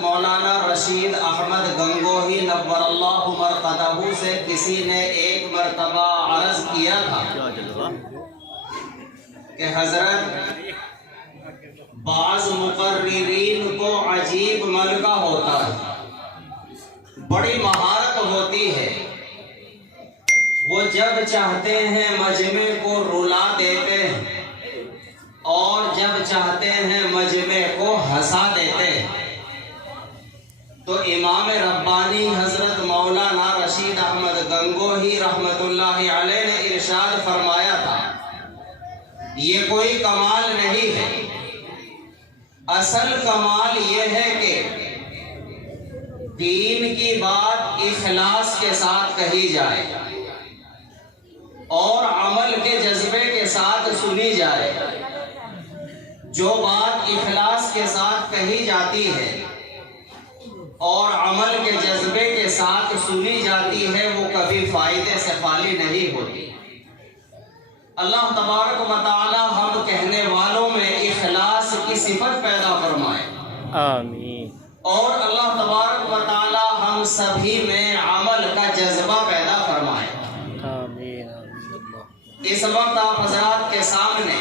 مولانا رشید احمد گنگوہی نور اللہ مرقدہ سے کسی نے ایک مرتبہ عرض کیا تھا کہ حضرت بعض مقررین کو عجیب ملکہ ہوتا ہے، بڑی مہارت ہوتی ہے، وہ جب چاہتے ہیں مجمع کو رلا دیتے ہیں اور جب چاہتے ہیں مجمع کو ہنسا دیتے ہیں۔ تو امام ربانی حضرت مولانا رشید احمد گنگوہی رحمت اللہ علیہ نے ارشاد فرمایا تھا، یہ کوئی کمال نہیں ہے، اصل کمال یہ ہے کہ دین کی بات اخلاص کے ساتھ کہی جائے اور عمل کے جذبے کے ساتھ سنی جائے۔ جو بات اخلاص کے ساتھ کہی جاتی ہے اور عمل کے جذبے کے ساتھ سنی جاتی ہے وہ کبھی فائدے سے خالی نہیں ہوتی۔ اللہ تبارک و تعالی ہم کہنے والوں میں اخلاص کی صفت پیدا فرمائے، آمین۔ اور اللہ تبارک و تعالی ہم سبھی میں عمل کا جذبہ پیدا فرمائے، آمین۔ اس وقت آپ حضرات کے سامنے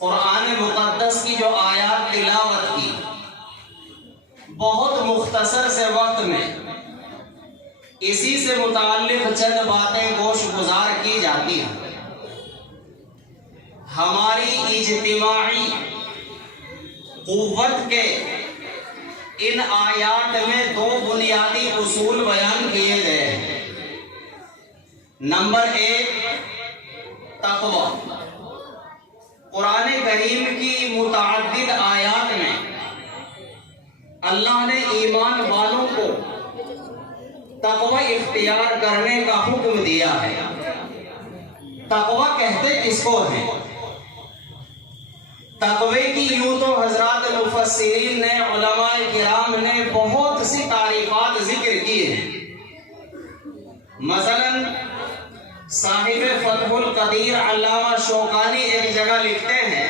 قرآن مقدس کی جو آیات تلاوت کی، بہت مختصر سے وقت میں اسی سے متعلق چند باتیں گوش گزار کی جاتی ہیں۔ ہماری اجتماعی قوت کے ان آیات میں دو بنیادی اصول بیان کیے گئے ہیں۔ نمبر ایک، تقوی۔ قرآن کریم کی متعدد آیات میں اللہ نے ایمان والوں کو تقوی اختیار کرنے کا حکم دیا ہے۔ تقوی کہتے کس کو ہیں؟ تقوی کی یوں تو حضرات مفسرین نے، علماء کرام نے بہت سی تعریفات ذکر کی ہیں۔ مثلا صاحب فتح القدیر علامہ شوکانی ایک جگہ لکھتے ہیں،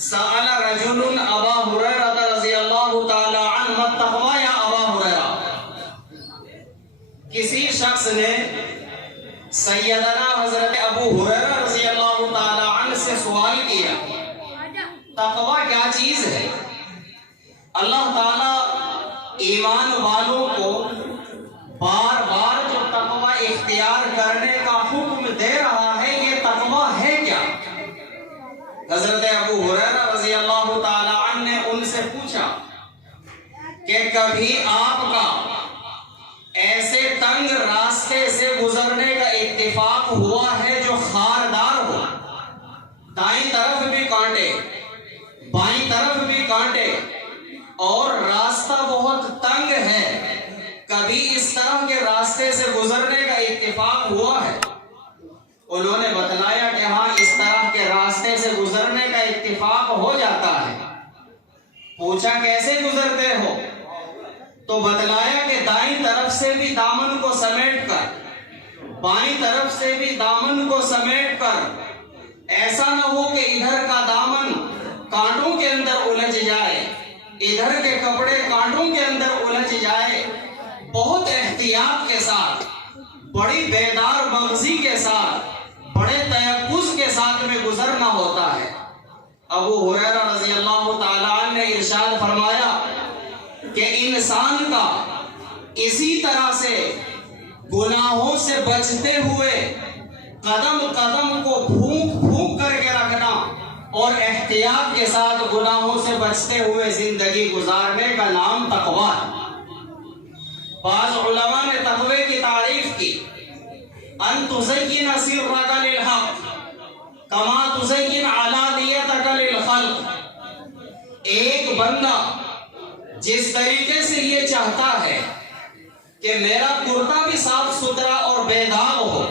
سأل رجل ابا ہریرہ رضی اللہ تعالی عنہ ما التقوی یا ابا ہریرہ، کسی شخص نے سیدنا حضرت ابو ہریرہ رضی اللہ تعالی عنہ سے سوال کیا، تقوی کیا چیز ہے؟ اللہ تعالی ایمان والوں کو بار بار جو تقوی اختیار کرنے کا حکم دے رہا ہے، یہ تقوی ہے کیا؟ حضرت ابو ہریرہ رضی اللہ تعالی عنہ نے ان سے پوچھا کہ کبھی آپ کا ایسے تنگ راستے سے گزرنے کا اتفاق ہوا ہے جو خاردار ہو، دائیں طرف بھی کانٹے بائیں طرف بھی کانٹے اور راستہ بہت تنگ ہے، کبھی اس طرح کے راستے سے گزرنے کا اتفاق ہوا ہے؟ انہوں نے بتلایا کہ ہاں، اس طرح کے راستے سے گزرنے کا اتفاق ہو جاتا ہے۔ پوچھا کیسے گزرتے ہو؟ تو بتلایا کہ دائیں طرف سے بھی دامن کو سمیٹ کر، بائیں طرف سے بھی دامن کو سمیٹ کر، ایسا نہ ہو کہ ادھر کا دامن کانٹوں کے اندر الجھ جائے، ادھر کے کپڑے کانٹوں کے اندر الجھ جائے۔ بہت احتیاط کے ساتھ، بڑی بیدار مغزی کے ساتھ، بڑے تیقظ کے ساتھ میں گزرنا ہوتا ہے۔ ابو ہریرہ رضی اللہ تعالی عنہ نے ارشاد فرمایا کہ انسان کا اسی طرح سے گناہوں سے بچتے ہوئے قدم قدم کو پھونک پھونک کر کے رکھنا اور احتیاط کے ساتھ گناہوں سے بچتے ہوئے زندگی گزارنے کا نام تقوی ہے۔ بعض علماء نے تقوی کی تعریف کی، ان تزین سرک للحق کما تزین علانیتک للخلق۔ ایک بندہ جس طریقے سے یہ چاہتا ہے کہ میرا کرتا بھی صاف ستھرا اور بے داغ ہو،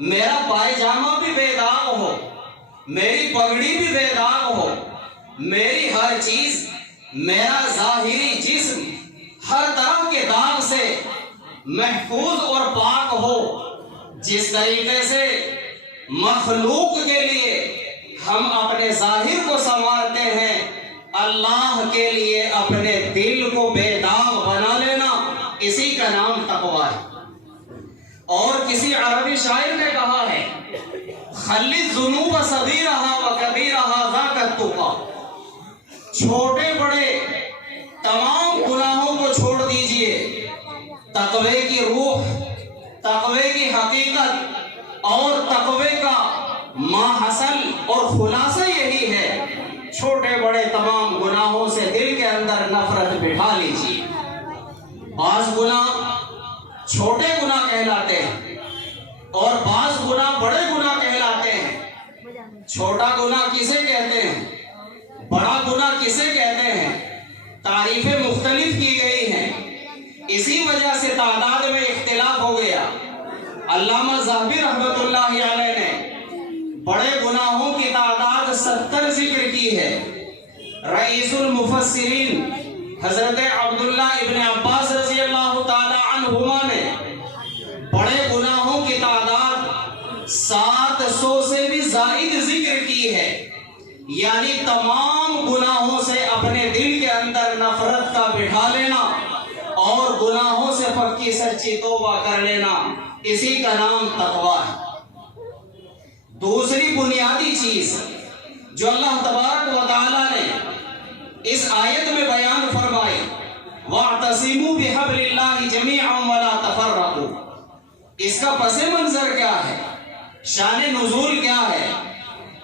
میرا پائجامہ بھی بے داغ ہو، میری پگڑی بھی بے داغ ہو، میری ہر چیز، میرا ظاہری جسم ہر طرح کے داغ سے محفوظ اور پاک ہو، جس طریقے سے مخلوق کے لیے ہم اپنے ظاہر کو سنوارتے ہیں، اللہ کے لیے عربی شاعر نے کہا ہے خلی الذنوب صغیرہا و کبیرہا ذاک التقی، چھوٹے بڑے تمام گناہوں کو چھوڑ دیجئے، تقوی کی روح، تقوی کی حقیقت اور تقوی کا ماحصل اور خلاصہ یہی ہے، چھوٹے بڑے تمام گناہوں سے دل کے اندر نفرت بٹھا لیجئے۔ بعض گناہ چھوٹے گناہ کہلاتے ہیں اور بعض گناہ بڑے گناہ کہلاتے ہیں۔ چھوٹا گناہ کسے کہتے ہیں، بڑا گناہ کسے کہتے ہیں، تعریفیں مختلف کی گئی ہیں، اسی وجہ سے تعداد میں اختلاف ہو گیا۔ علامہ ذہبی رحمۃ اللہ علیہ نے بڑے گناہوں کی تعداد 70 ذکر کی ہے۔ رئیس المفسرین حضرت عبداللہ ابن عباس رضی اللہ تعالی عنہما نے بڑے گناہوں کی تعداد 700 سے بھی زائد ذکر کی ہے، یعنی تمام گناہوں سے اپنے دل کے اندر نفرت کا بٹھا لینا اور گناہوں سے پکی سچی توبہ کر لینا، اسی کا نام تقویٰ ہے۔ دوسری بنیادی چیز جو اللہ تبارک و تعالی نے اس آیت میں بیان فرمائی وَاعْتَصِمُوا بِحَبْلِ اللَّهِ جَمِيعًا وَلَا تَفَرَّقُوا، اس کا پس منظر کیا ہے، شان نزول کیا ہے؟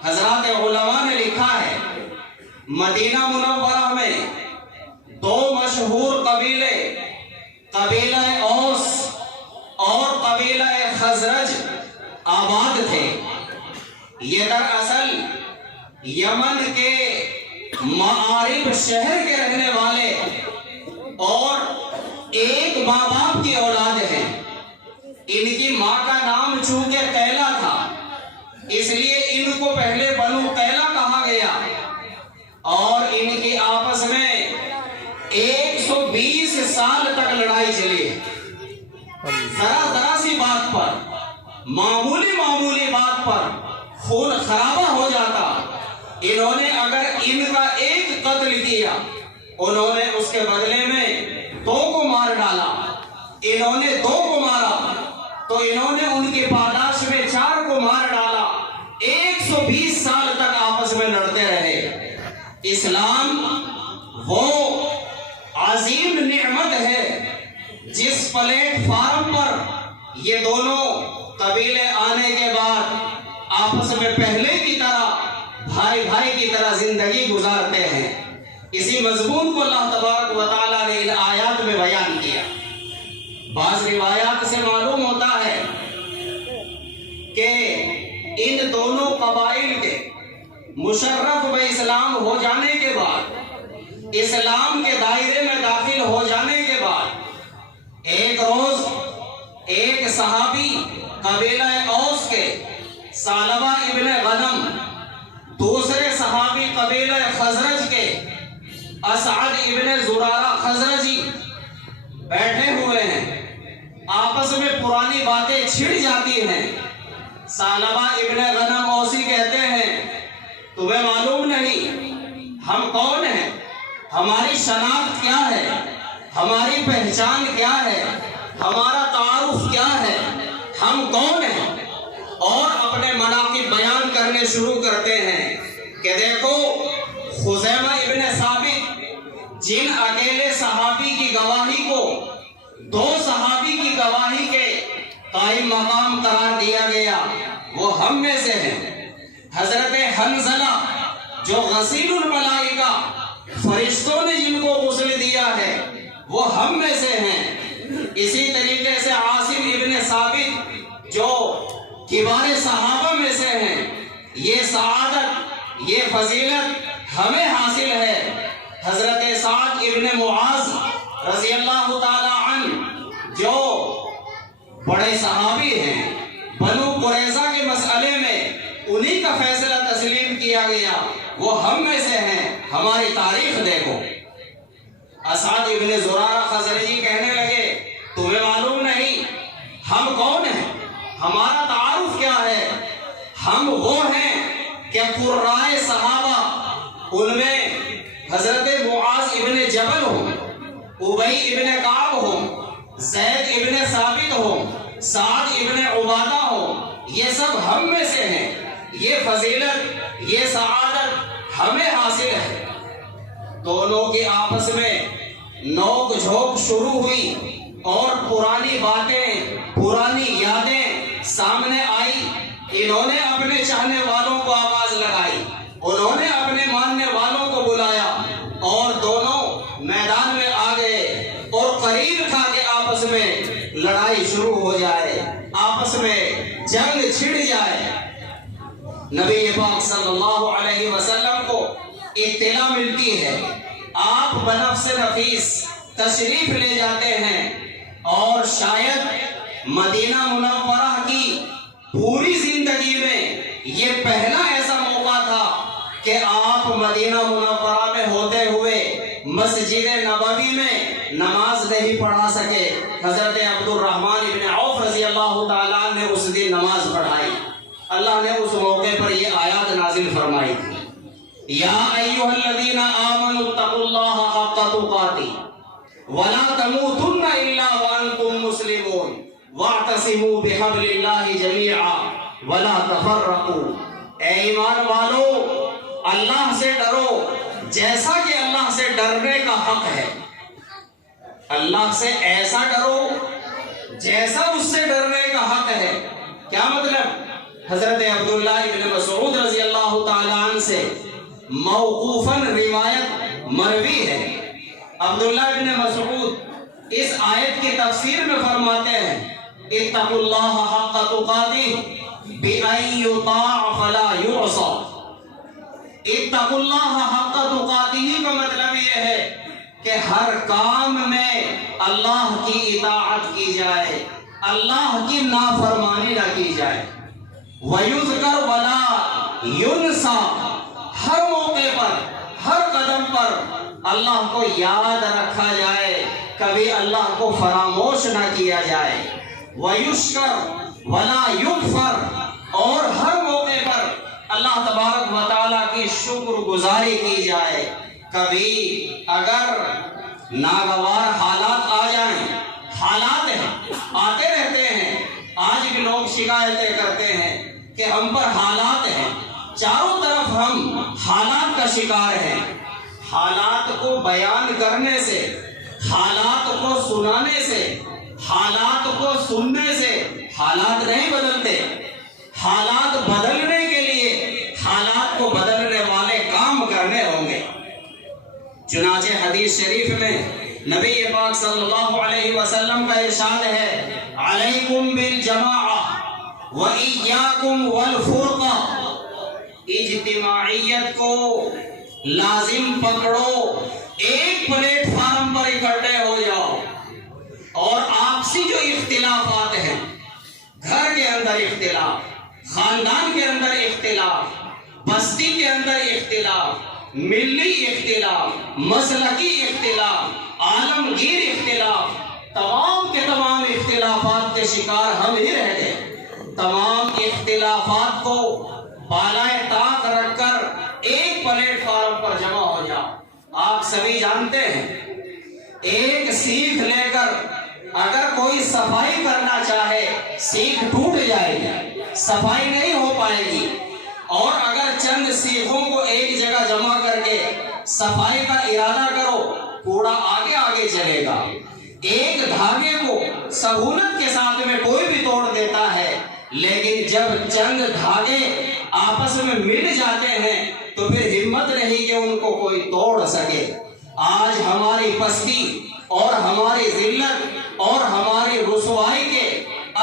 حضرات علماء نے لکھا ہے مدینہ منورہ میں 2 مشہور قبیلے، قبیلہ اوس اور قبیلہ خزرج آباد تھے۔ یہ دراصل یمن کے معارب شہر کے رہنے والے اور ایک ماں باپ کی اولاد ہیں۔ ان کی ماں کا نام چونکہ قیلا تھا، اس لیے ان کو پہلے بنو قیلا کہا گیا، اور ان کی آپس میں 120 سال تک لڑائی چلی۔ ذرا سی بات پر، معمولی بات پر خون خرابہ ہو جاتا، انہوں نے اگر ان کا ایک قتل کیا، انہوں نے اس کے بدلے میں 2 کو مار ڈالا، انہوں نے 2 کو مارا تو انہوں نے ان کی پاداش میں 4 کو مار ڈالا، 120 سال تک آپس میں لڑتے رہے۔ اسلام وہ عظیم نعمت ہے جس پلیٹ فارم پر یہ دونوں قبیلے آنے کے بعد آپس میں پہلے کی طرح بھائی کی طرح زندگی گزارتے ہیں۔ اسی مضمون کو اللہ تبارک و تعالیٰ نے ان آیات میں بیان کیا۔ بعض روایات سے معلوم ہوتا ہے کہ ان دونوں قبائل کے مشرف بے اسلام ہو جانے کے بعد، اسلام کے دائرے میں داخل ہو جانے کے بعد، ایک روز ایک صحابی قبیلہ اوس کے ثعلبہ ابن غنم، دوسرے صحابی قبیلہ خزرج کے اسعد ابن زرارہ خزرجی بیٹھے ہوئے ہیں، آپس میں پرانی باتیں چھڑ جاتی ہیں۔ ثعلبہ ابن غنم اوسی کہتے ہیں تمہیں معلوم نہیں ہم کون ہیں، ہماری شناخت کیا ہے، ہماری پہچان کیا ہے، ہمارا تعارف کیا ہے، ہم کون ہیں، اور اپنے مناقب بیان کرنے شروع کرتے ہیں کہ دیکھو خزیمہ ابن ثابت جن اکیلے صحابی کی گواہی کو 2 صحابی کی گواہی کے قائم مقام قرار دیا گیا وہ ہم میں سے ہیں۔ حضرت حنظلہ جو غسیل الملائکہ فرشتوں نے جن کو غسل دیا ہے وہ ہم میں سے ہیں۔ اسی طریقے سے عاصم ابن ثابت جو کبار صحابہ میں سے ہیں، یہ سعادت، یہ فضیلت ہمیں حاصل ہے۔ حضرت سعد ابن معاذ رضی اللہ تعالی عنہ جو بڑے صحابی ہیں، بنو قریظہ کے مسئلے میں انہی کا فیصلہ تسلیم کیا گیا، وہ ہم میں سے ہیں، ہماری تاریخ دیکھو۔ اسعد ابن زرارہ خزرجی کہنے لگے تمہیں معلوم نہیں ہم کون ہیں، ہمارا تعارف کیا ہے؟ ہم وہ ہیں کہ قرائے صحابہ ان میں حضرت معاذ ابن جبل ہو، ابی ابن کعب ہو، زید ابن ثابت ہو، سعد ابن عبادہ ہو، یہ سب ہم میں سے ہیں۔ یہ فضیلت، یہ سعادت ہمیں حاصل ہے۔ دونوں کے آپس میں نوک جھوک شروع ہوئی اور پرانی باتیں، پرانی یادیں سامنے آئی۔ انہوں نے اپنے چاہنے والوں کو آواز لگائی، انہوں نے اپنے ماننے والوں کو بلایا، اور دونوں میدان میں آ گئے، اور قریب تھا کہ آپس میں لڑائی شروع ہو جائے، آپس میں جنگ چھڑ جائے۔ نبی پاک صلی اللہ علیہ وسلم کو اطلاع ملتی ہے، آپ بنفس نفیس تشریف لے جاتے ہیں، اور شاید مدینہ منورہ کی پوری زندگی میں یہ پہلا ایسا موقع تھا کہ آپ مدینہ منورہ میں ہوتے ہوئے مسجد نبوی میں نماز نہیں پڑھا سکے۔ حضرت عبد الرحمن بن عوف رضی اللہ تعالیٰ نے اس دن نماز پڑھائی۔ اللہ نے اس موقع پر یہ آیات نازل فرمائی تھی، یا ایھا الذین آمنوا اتقوا اللہ حق تقاتہ ولا تموتن الا وانتم مسلمون واعتصموا بحبل اللہ جميعا ولا تفرقوا۔ اے ایمان والو، اللہ سے ڈرو جیسا کہ اللہ سے ڈرنے کا حق ہے۔ اللہ سے ایسا ڈرو جیسا اس سے ڈرنے کا حق ہے۔ کیا مطلب؟ حضرت عبداللہ ابن مسعود رضی اللہ تعالیٰ عنہ سے موقوفاً روایت مروی ہے۔ عبداللہ ابن مسعود اس آیت کی تفسیر میں فرماتے ہیں، اتقوا اللہ حق تقاتہ بأن یطاع فلا یعصى۔ اتقوا اللہ حق تقاتہ کا مطلب یہ ہے کہ ہر کام میں اللہ کی اطاعت کی جائے، اللہ کی نافرمانی نہ کی جائے۔ وَيُذْكَرْ وَلَا يُنْسَى، ہر موقع پر، ہر قدم پر اللہ کو یاد رکھا جائے، کبھی اللہ کو فراموش نہ کیا جائے۔ وَيُشْكَرْ وَلَا يُكْفَرْ، اور ہر موقع پر اللہ تبارک و تعالیٰ کی شکر گزاری کی جائے۔ کبھی اگر ناگوار حالات آ جائیں، حالات ہیں، آتے رہتے ہیں، آج بھی لوگ شکایتیں کرتے ہیں کہ ہم پر حالات ہیں، چاروں طرف ہم حالات کا شکار ہیں۔ حالات کو بیان کرنے سے، حالات کو سنانے سے، حالات کو سننے سے حالات نہیں بدلتے۔ حالات بدلنے کے لیے حالات کو بدلنے والے کام کرنے ہوں گے۔ چنانچہ حدیث شریف میں نبی پاک صلی اللہ علیہ وسلم کا ارشاد ہے، علیکم بالجماعہ وَإِيَّاكُمْ وَالْفُرْقَةَ، اجتماعیت کو لازم پکڑو، ایک پلیٹ فارم پر اکٹھے ہو جاؤ، اور آپسی جو اختلافات ہیں، گھر کے اندر اختلاف، خاندان کے اندر اختلاف، بستی کے اندر اختلاف، ملی اختلاف، مسلکی اختلاف، عالمگیر اختلاف، تمام کے تمام اختلافات کے شکار ہم ہی رہ گئے۔ تمام اختلافات کو بالائے طاق رکھ کر ایک پلیٹ فارم پر جمع ہو جاؤ۔ آپ سبھی جانتے ہیں، ایک سیخ لے کر اگر کوئی صفائی کرنا چاہے، سیخ ٹوٹ جائے گی، صفائی نہیں ہو پائے گی۔ اور اگر چند سیخوں کو ایک جگہ جمع کر کے صفائی کا ارادہ کرو، کوڑا آگے آگے چلے گا۔ ایک دھاگے کو سہولت کے ساتھ میں کوئی بھی توڑ دیتا ہے، لیکن جب چند دھاگے آپس میں مل جاتے ہیں تو پھر ہمت نہیں کہ ان کو کوئی توڑ سکے۔ آج ہماری پستی اور ہماری ذلت اور ہماری رسوائی کے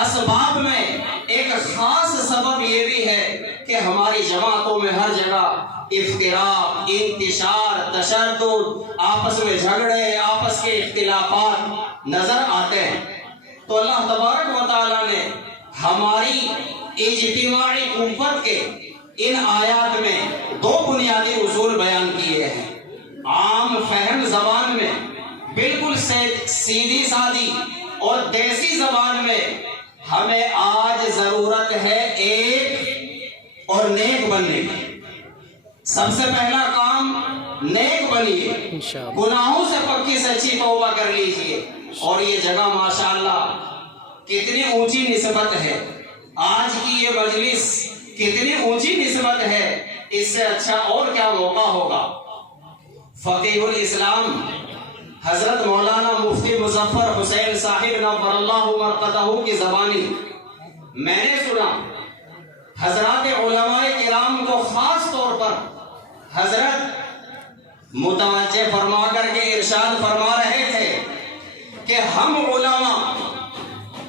اسباب میں ایک خاص سبب یہ بھی ہے کہ ہماری جماعتوں میں ہر جگہ افتراق، انتشار، تشدد، آپس میں جھگڑے، آپس کے اختلافات نظر آتے ہیں۔ تو اللہ تبارک و تعالیٰ نے ہماری اجتماعی قوت کے ان آیات میں دو بنیادی اصول بیان کیے ہیں۔ عام فہم زبان میں، بالکل سیدھی سادی اور دیسی زبان میں، ہمیں آج ضرورت ہے ایک اور نیک بننے کی۔ سب سے پہلا کام نیک بنیے، گناہوں سے پکی سچی توبہ کر لیجئے۔ اور یہ جگہ ماشاءاللہ کتنی اونچی نسبت ہے، آج کی یہ مجلس کتنی اونچی نسبت ہے، اس سے اچھا اور کیا موقع ہوگا۔ فقیہ الاسلام حضرت مولانا مفتی مظفر حسین صاحب نور اللہ مرقدہ کی زبانی میں نے سنا، حضرات علماء کرام کو خاص طور پر حضرت متوجہ فرما کر کے ارشاد فرما رہے تھے کہ ہم علماء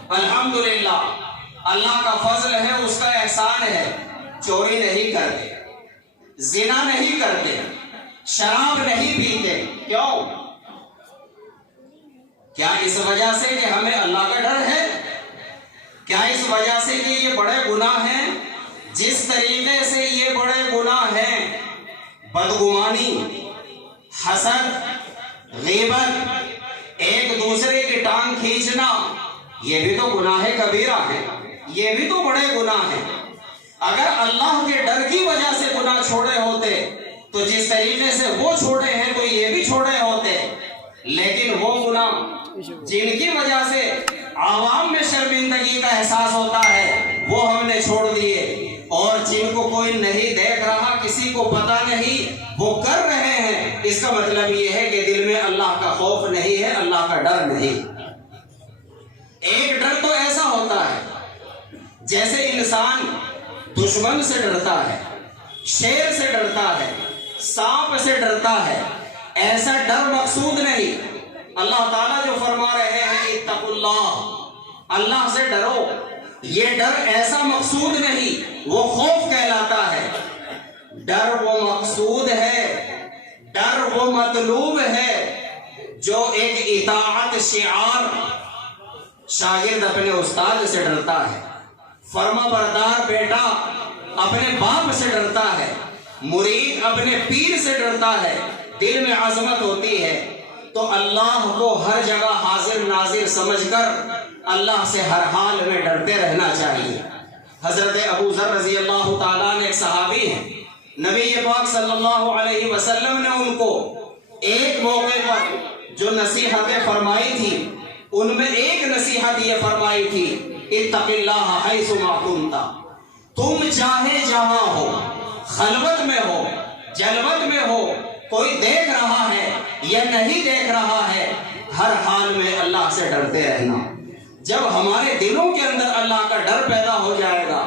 الحمدللہ اللہ کا فضل ہے، اس کا احسان ہے، چوری نہیں کرتے، زنا نہیں کرتے، شراب نہیں پیتے۔ کیوں؟ کیا اس وجہ سے کہ ہمیں اللہ کا ڈر ہے؟ کیا اس وجہ سے کہ یہ بڑے گناہ ہیں؟ جس طریقے سے یہ بڑے گناہ ہیں، بدگمانی، حسد، غیبت، ایک دوسرے کی ٹانگ کھینچنا، یہ بھی تو گناہ کبیرہ ہیں، یہ بھی تو بڑے گناہ ہیں۔ اگر اللہ کے ڈر کی وجہ سے گناہ چھوڑے ہوتے تو جس طریقے سے وہ چھوڑے ہیں تو یہ بھی چھوڑے ہوتے، لیکن وہ گناہ جن کی وجہ سے عوام میں شرمندگی کا احساس ہوتا ہے وہ ہم نے چھوڑ دیے، اور جن کو کوئی نہیں دیکھ رہا، کسی کو پتہ نہیں، وہ کر رہے ہیں، اس کا مطلب یہ ہے کہ دل میں اللہ کا خوف نہیں ہے، اللہ کا ڈر نہیں۔ ایک ڈر تو ایسا ہوتا ہے جیسے انسان دشمن سے ڈرتا ہے، شیر سے ڈرتا ہے، سانپ سے ڈرتا ہے، ایسا ڈر مقصود نہیں۔ اللہ تعالیٰ جو فرما رہے ہیں اتقوا اللہ، اللہ سے ڈرو، یہ ڈر ایسا مقصود نہیں، وہ خوف کہلاتا ہے۔ ڈر وہ مقصود ہے، ڈر وہ مطلوب ہے جو ایک اطاعت شعار، شاگرد اپنے استاد سے ڈرتا ہے، فرما بردار بیٹا اپنے باپ سے ڈرتا ہے، مرید اپنے پیر سے ڈرتا ہے، دل میں عظمت ہوتی ہے۔ تو اللہ کو ہر جگہ حاضر ناظر سمجھ کر اللہ سے ہر حال میں ڈرتے رہنا چاہیے۔ حضرت ابو ذر رضی اللہ تعالیٰ نے ایک صحابی ہیں، نبی پاک صلی اللہ علیہ وسلم نے ان کو ایک موقع پر جو نصیحتیں فرمائی تھی، ان میں ایک نصیحت یہ فرمائی تھی اتق اللہ حیث ما کنت، تم چاہے جہاں ہو، خلوت میں ہو، جلوت میں ہو، کوئی دیکھ رہا ہے یا نہیں دیکھ رہا ہے، ہر حال میں اللہ سے ڈرتے رہنا۔ جب ہمارے دلوں کے اندر اللہ کا ڈر پیدا ہو جائے گا،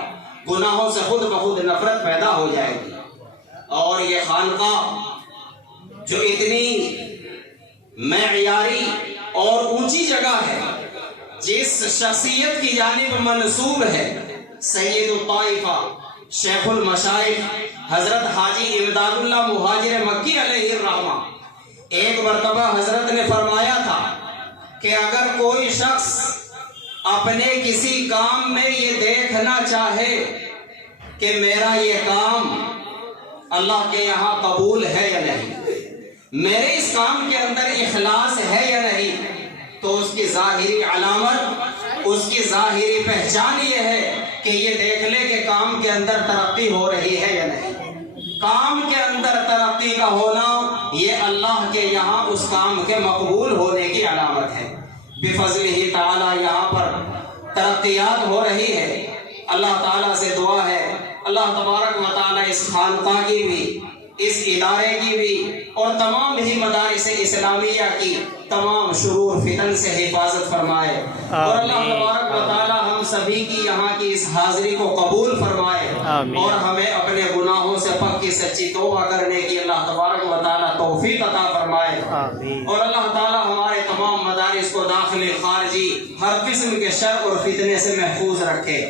گناہوں سے خود بخود نفرت پیدا ہو جائے گی۔ اور یہ خانقاہ جو اتنی معیاری اور اونچی جگہ ہے، جس شخصیت کی جانب منسوب ہے سید الطائفہ شیخ المشائخ حضرت حاجی امداد اللہ مہاجر مکی علیہ الرحمہ، ایک مرتبہ حضرت نے فرمایا تھا کہ اگر کوئی شخص اپنے کسی کام میں یہ دیکھنا چاہے کہ میرا یہ کام اللہ کے یہاں قبول ہے یا نہیں، میرے اس کام کے اندر اخلاص ہے یا نہیں، تو اس کی ظاہری علامت، اس کی ظاہری پہچان یہ ہے کہ یہ دیکھ لے کہ کام کے اندر ترقی ہو رہی ہے یا نہیں۔ کام کے اندر ترقی کا ہونا یہ اللہ کے یہاں اس کام کے مقبول ہونے کی علامت ہے۔ بفضلہ تعالی یہاں پر ترقیات ہو رہی ہے۔ اللہ تعالیٰ سے دعا ہے اللہ تبارک و تعالی اس خانقاہ کی بھی، اس ادارے کی بھی، اور تمام ہی مدارس اسلامیہ کی تمام شرور فتن سے حفاظت فرمائے، اور اللہ تبارک و تعالی ہم سبھی کی یہاں کی اس حاضری کو قبول فرمائے، اور ہمیں اپنے گناہوں سے پکی سچی توبہ کرنے کی اللہ تبارک و تعالی توفیق عطا فرمائے، اور اللہ تعالی ہمارے تمام مدارس کو داخلی خارجی ہر قسم کے شر اور فتنے سے محفوظ رکھے۔